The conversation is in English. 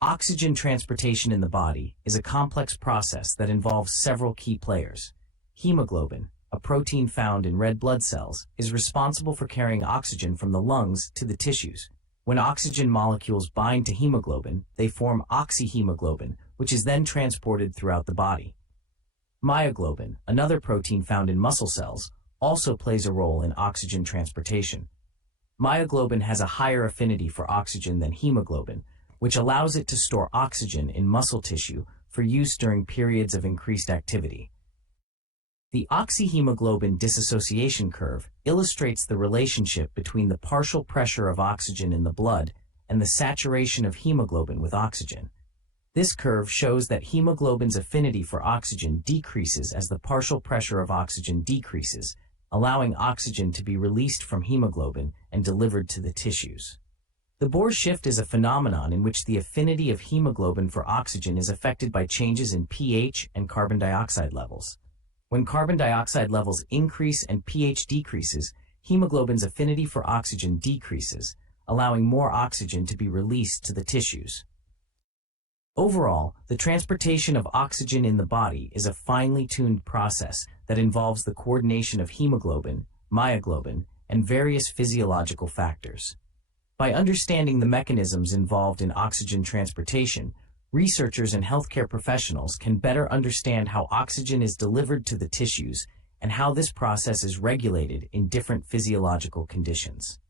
Oxygen transportation in the body is a complex process that involves several key players. Hemoglobin, a protein found in red blood cells, is responsible for carrying oxygen from the lungs to the tissues. When oxygen molecules bind to hemoglobin, they form oxyhemoglobin, which is then transported throughout the body. Myoglobin, another protein found in muscle cells, also plays a role in oxygen transportation. Myoglobin has a higher affinity for oxygen than hemoglobin, which allows it to store oxygen in muscle tissue for use during periods of increased activity. The oxyhemoglobin disassociation curve illustrates the relationship between the partial pressure of oxygen in the blood and the saturation of hemoglobin with oxygen. This curve shows that hemoglobin's affinity for oxygen decreases as the partial pressure of oxygen decreases, allowing oxygen to be released from hemoglobin and delivered to the tissues. The Bohr shift is a phenomenon in which the affinity of hemoglobin for oxygen is affected by changes in pH and carbon dioxide levels. When carbon dioxide levels increase and pH decreases, hemoglobin's affinity for oxygen decreases, allowing more oxygen to be released to the tissues. Overall, the transportation of oxygen in the body is a finely tuned process that involves the coordination of hemoglobin, myoglobin, and various physiological factors. By understanding the mechanisms involved in oxygen transportation, researchers and healthcare professionals can better understand how oxygen is delivered to the tissues and how this process is regulated in different physiological conditions.